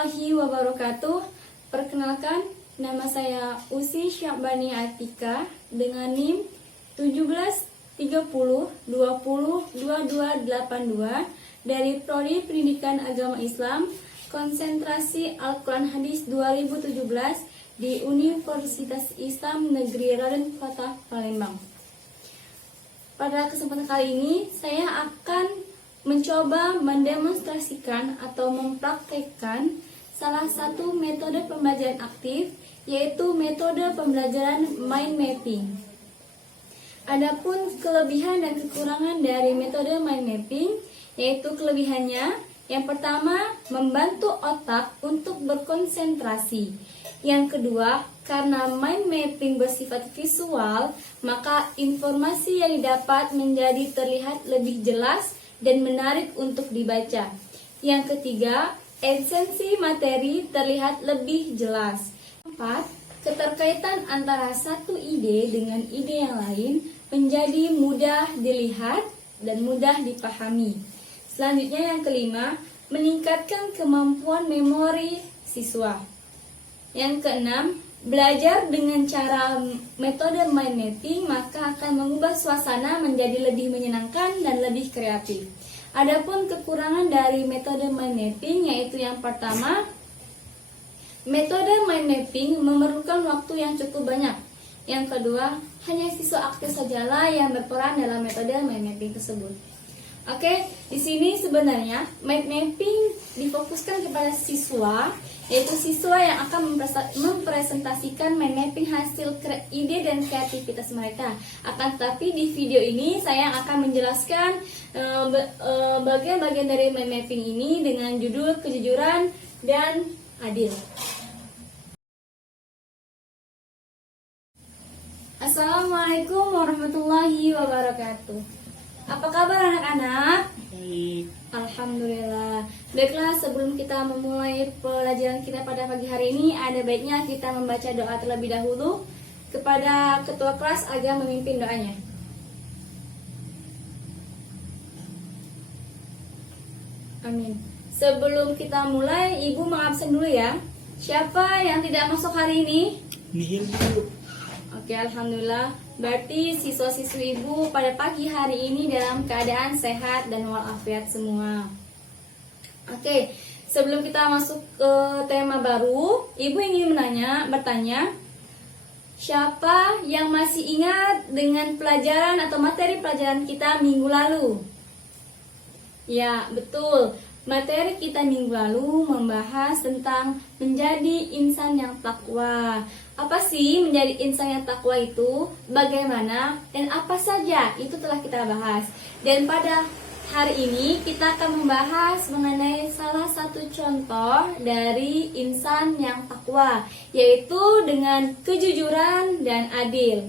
warahmatullahi wabarakatuh. Perkenalkan, nama saya Usi Syakbani Atika dengan NIM 1730202282 dari Prodi Pendidikan Agama Islam, konsentrasi Al-Quran Hadis 2017 di Universitas Islam Negeri Raden Kota Palembang. Pada kesempatan kali ini, saya akan mencoba mendemonstrasikan atau mempraktekkan salah satu metode pembelajaran aktif, yaitu metode pembelajaran mind mapping. Adapun kelebihan dan kekurangan dari metode mind mapping, yaitu kelebihannya, yang pertama, membantu otak untuk berkonsentrasi. Yang kedua, karena mind mapping bersifat visual, maka informasi yang didapat menjadi terlihat lebih jelas dan menarik untuk dibaca. Yang ketiga, esensi materi terlihat lebih jelas. 4. Keterkaitan antara satu ide dengan ide yang lain menjadi mudah dilihat dan mudah dipahami. Selanjutnya yang kelima, meningkatkan kemampuan memori siswa. Yang keenam, belajar dengan cara metode mind mapping maka akan mengubah suasana menjadi lebih menyenangkan dan lebih kreatif. Adapun kekurangan dari metode mind mapping yaitu yang pertama, metode mind mapping memerlukan waktu yang cukup banyak. Yang kedua, hanya siswa aktif sajalah yang berperan dalam metode mind mapping tersebut. Oke, di sini sebenarnya mind mapping difokuskan kepada siswa, yaitu siswa yang akan mempresentasikan mind mapping hasil ide dan kreativitas mereka. Akan tetapi di video ini saya akan menjelaskan bagian-bagian dari mind mapping ini dengan judul kejujuran dan adil. Assalamualaikum warahmatullahi wabarakatuh. Apa kabar anak-anak? Baik. Alhamdulillah. Baiklah, sebelum kita memulai pelajaran kita pada pagi hari ini, ada baiknya kita membaca doa terlebih dahulu kepada ketua kelas agar memimpin doanya. Amin. Sebelum kita mulai, Ibu mengabsen dulu ya. Siapa yang tidak masuk hari ini? Nihil Bu. Oke, alhamdulillah. Berarti siswa-siswi Ibu pada pagi hari ini dalam keadaan sehat dan walafiat semua. Oke, sebelum kita masuk ke tema baru, Ibu ingin bertanya, siapa yang masih ingat dengan pelajaran atau materi pelajaran kita minggu lalu? Ya, betul. Materi kita minggu lalu membahas tentang menjadi insan yang takwa. Apa sih menjadi insan yang takwa itu? Bagaimana? Dan apa saja? Itu telah kita bahas. Dan pada hari ini kita akan membahas mengenai salah satu contoh dari insan yang takwa, yaitu dengan kejujuran dan adil.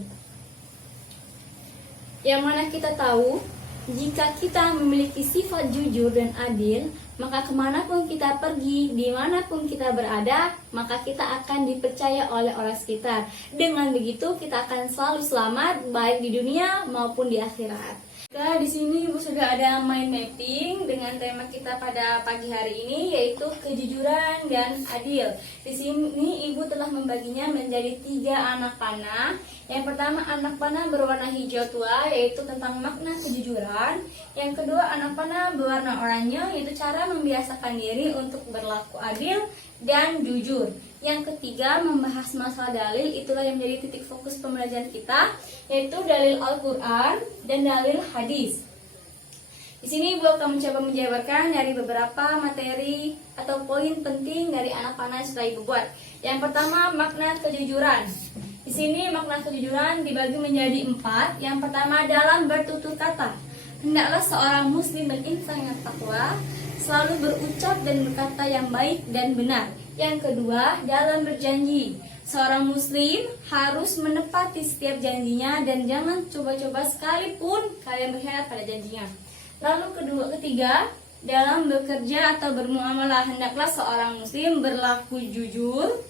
Yang mana kita tahu, jika kita memiliki sifat jujur dan adil, maka kemanapun kita pergi, dimanapun kita berada, maka kita akan dipercaya oleh orang sekitar. Dengan begitu kita akan selalu selamat baik di dunia maupun di akhirat. Nah, di sini Ibu sudah ada mind mapping dengan tema kita pada pagi hari ini, yaitu kejujuran dan adil. Di sini Ibu telah membaginya menjadi 3 anak panah. Yang pertama, anak panah berwarna hijau tua, yaitu tentang makna kejujuran. Yang kedua, anak panah berwarna oranye, yaitu cara membiasakan diri untuk berlaku adil dan jujur. Yang ketiga, membahas masalah dalil, itulah yang menjadi titik fokus pembelajaran kita, yaitu dalil Al-Quran dan dalil hadis. Di sini Ibu akan mencoba menjabarkan dari beberapa materi atau poin penting dari anak panah yang sudah Ibu buat. Yang pertama, makna kejujuran. Di sini makna kejujuran dibagi menjadi 4. Yang pertama, dalam bertutur kata. Hendaklah seorang muslim dan insan yang takwa selalu berucap dan berkata yang baik dan benar. Yang kedua, dalam berjanji. Seorang muslim harus menepati setiap janjinya dan jangan coba-coba sekalipun kalian berkhianat pada janjinya. Lalu ketiga, dalam bekerja atau bermuamalah, hendaklah seorang muslim berlaku jujur,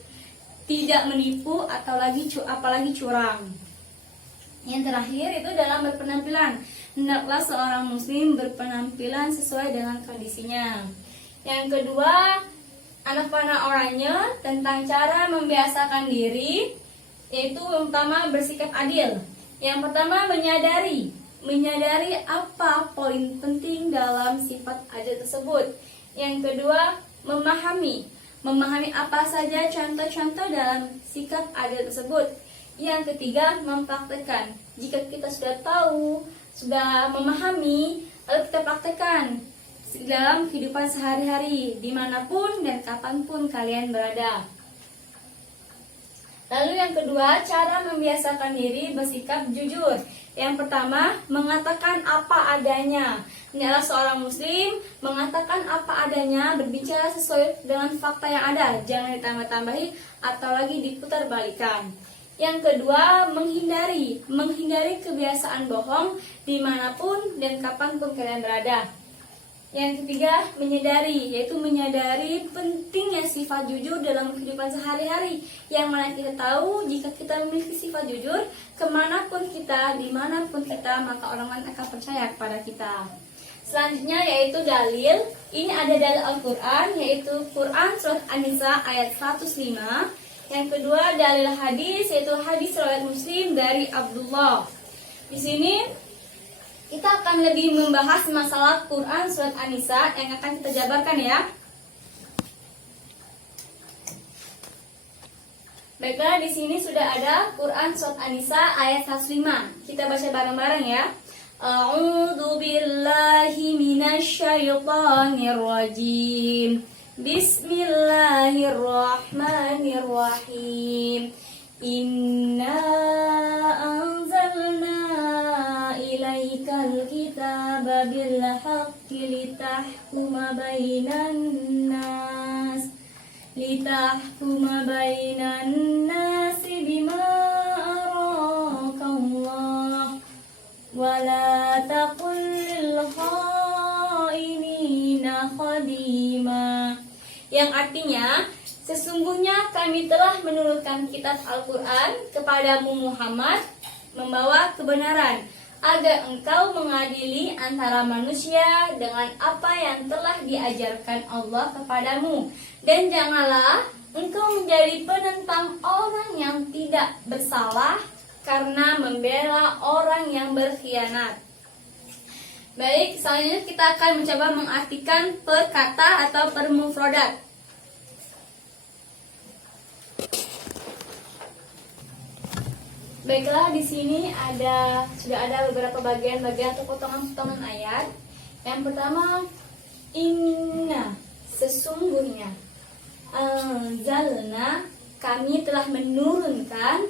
tidak menipu atau apalagi curang. Yang terakhir itu dalam berpenampilan, hendaklah seorang muslim berpenampilan sesuai dengan kondisinya. Yang kedua, anak panah oranye tentang cara membiasakan diri, yaitu yang pertama bersikap adil. Yang pertama menyadari apa poin penting dalam sifat adil tersebut. Yang kedua memahami apa saja contoh-contoh dalam sikap adil tersebut. Yang ketiga mempraktekkan. Jika kita sudah tahu, sudah memahami, lalu kita praktekkan dalam kehidupan sehari-hari, dimanapun dan kapanpun kalian berada. Lalu yang kedua, cara membiasakan diri bersikap jujur. Yang pertama, mengatakan apa adanya. Inilah seorang muslim, mengatakan apa adanya, berbicara sesuai dengan fakta yang ada, jangan ditambah-tambahi atau lagi diputar balikan. Yang kedua, menghindari kebiasaan bohong dimanapun dan kapanpun kalian berada. Yang ketiga, menyadari pentingnya sifat jujur dalam kehidupan sehari-hari. Yang mana kita tahu, jika kita memiliki sifat jujur, kemanapun kita, dimanapun kita, maka orang lain akan percaya kepada kita. Selanjutnya yaitu dalil. Ini ada dalil Al-Quran, yaitu Quran Surat An-Nisa ayat 105. Yang kedua dalil hadis, yaitu hadis riwayat Muslim dari Abdullah. Di sini kita akan lebih membahas masalah Quran Surat An-Nisa yang akan kita jabarkan ya. Baiklah, di sini sudah ada Quran Surat An-Nisa ayat 105. Kita baca bareng-bareng ya. A'udzu billahi minasyaitonir rajim. Bismillahirrahmanirrahim. Inna anzalna ilaikal kitaba bil haqqi litahkuma bainan nasi bima arakallah wa la taqul lil khainina khadima. Yang artinya, sesungguhnya kami telah menurunkan kitab Al-Quran kepadamu Muhammad membawa kebenaran, agar engkau mengadili antara manusia dengan apa yang telah diajarkan Allah kepadamu. Dan janganlah engkau menjadi penentang orang yang tidak bersalah karena membela orang yang berkhianat. Baik, selanjutnya kita akan mencoba mengartikan per kata atau per mufradat. Baiklah, di sini sudah ada beberapa bagian-bagian atau potongan-potongan ayat. Yang pertama, inna, sesungguhnya. Anzalna, kami telah menurunkan,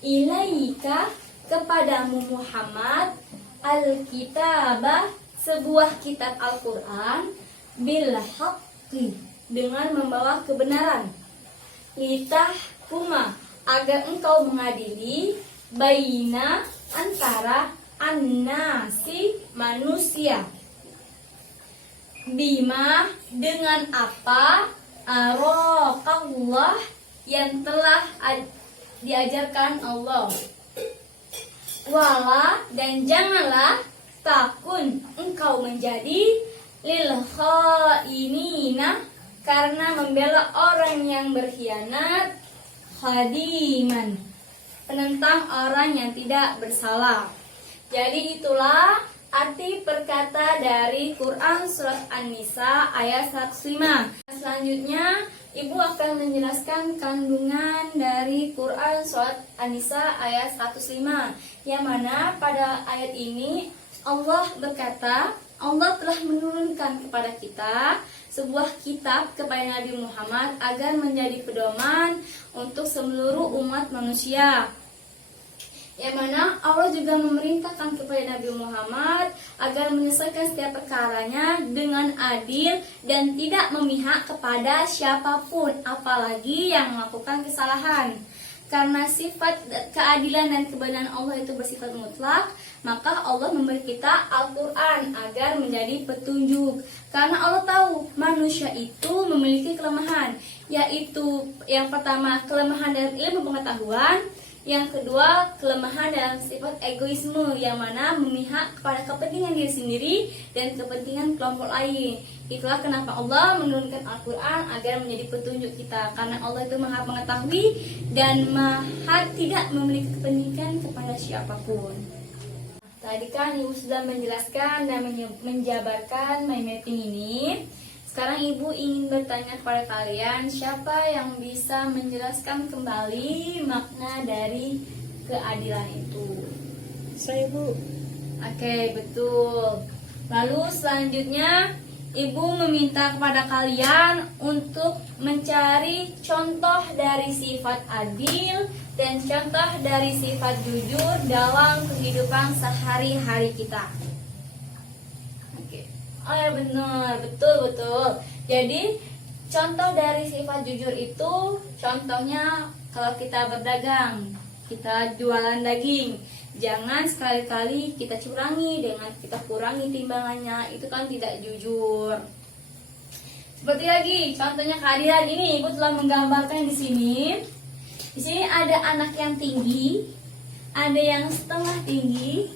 ilaika, kepadamu Muhammad, al-kitabah, sebuah kitab Al-Quran, bil haqqi, dengan membawa kebenaran, litahkuma, agar engkau mengadili, baina, antara, annasi, manusia, bima, dengan apa, arakallah, yang telah diajarkan Allah, wala, dan janganlah, takun, engkau menjadi, lil khainina, karena membela orang yang berkhianat, khadiman, penentang orang yang tidak bersalah. Jadi itulah arti perkata dari Quran Surat An-Nisa ayat 105. Selanjutnya Ibu akan menjelaskan kandungan dari Quran Surat An-Nisa ayat 105, yang mana pada ayat ini Allah berkata, Allah telah menurunkan kepada kita sebuah kitab kepada Nabi Muhammad agar menjadi pedoman untuk seluruh umat manusia. Yang mana Allah juga memerintahkan kepada Nabi Muhammad agar menyelesaikan setiap perkaranya dengan adil dan tidak memihak kepada siapapun, apalagi yang melakukan kesalahan. Karena sifat keadilan dan kebenaran Allah itu bersifat mutlak, maka Allah memberi kita Al-Quran agar menjadi petunjuk. Karena Allah tahu manusia itu memiliki kelemahan, yaitu yang pertama kelemahan dalam ilmu pengetahuan, Yang kedua, kelemahan dalam sifat egoisme yang mana memihak kepada kepentingan diri sendiri dan kepentingan kelompok lain. Itulah kenapa Allah menurunkan Al-Quran agar menjadi petunjuk kita, karena Allah itu maha mengetahui dan maha tidak memiliki kepentingan kepada siapapun. Tadi kan Ibu sudah menjelaskan dan menjabarkan my mapping ini. Sekarang Ibu ingin bertanya kepada kalian, siapa yang bisa menjelaskan kembali makna dari keadilan itu? Saya, Bu. Oke, betul. Lalu selanjutnya Ibu meminta kepada kalian untuk mencari contoh dari sifat adil dan contoh dari sifat jujur dalam kehidupan sehari-hari kita. Oh ya benar, betul. Jadi contoh dari sifat jujur itu, contohnya kalau kita berdagang, kita jualan daging, jangan sekali-kali kita curangi dengan kita kurangi timbangannya, itu kan tidak jujur. Seperti lagi, contohnya keadilan ini, Ibu telah menggambarkan di sini. Di sini ada anak yang tinggi, ada yang setengah tinggi,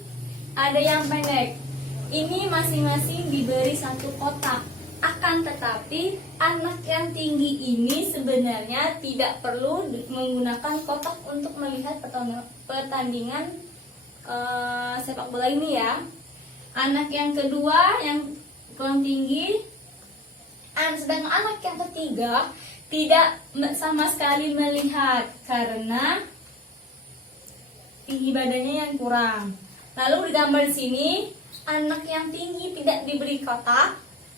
ada yang pendek. Ini masing-masing diberi satu kotak. Akan tetapi anak yang tinggi ini sebenarnya tidak perlu menggunakan kotak untuk melihat pertandingan sepak bola ini ya. Anak yang kedua yang kurang tinggi, sedangkan anak yang ketiga tidak sama sekali melihat karena tinggi badannya yang kurang. Lalu digambar di sini, anak yang tinggi tidak diberi kotak,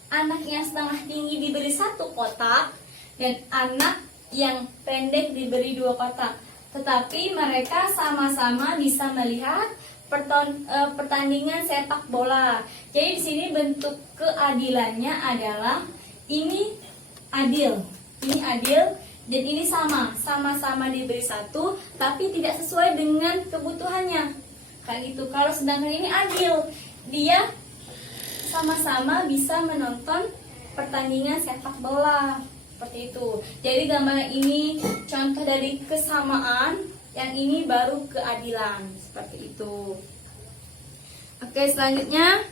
anak yang setengah tinggi diberi satu kotak, dan anak yang pendek diberi 2 kotak. Tetapi mereka sama-sama bisa melihat pertandingan sepak bola. Jadi di sini bentuk keadilannya adalah ini adil, dan ini sama-sama diberi satu, tapi tidak sesuai dengan kebutuhannya. Kayak gitu. Kalau sedangkan ini adil, dia sama-sama bisa menonton pertandingan sepak bola seperti itu. Jadi gambar ini contoh dari kesamaan, yang ini baru keadilan seperti itu. Oke, selanjutnya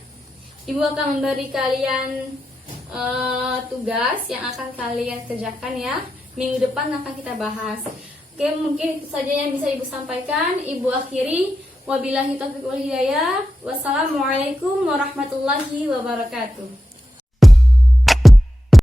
Ibu akan memberi kalian tugas yang akan kalian kerjakan ya. Minggu depan akan kita bahas. Oke, mungkin itu saja yang bisa Ibu sampaikan. Ibu akhiri. Wabillahi taufiq wal hidayah. Wassalamualaikum warahmatullahi wabarakatuh.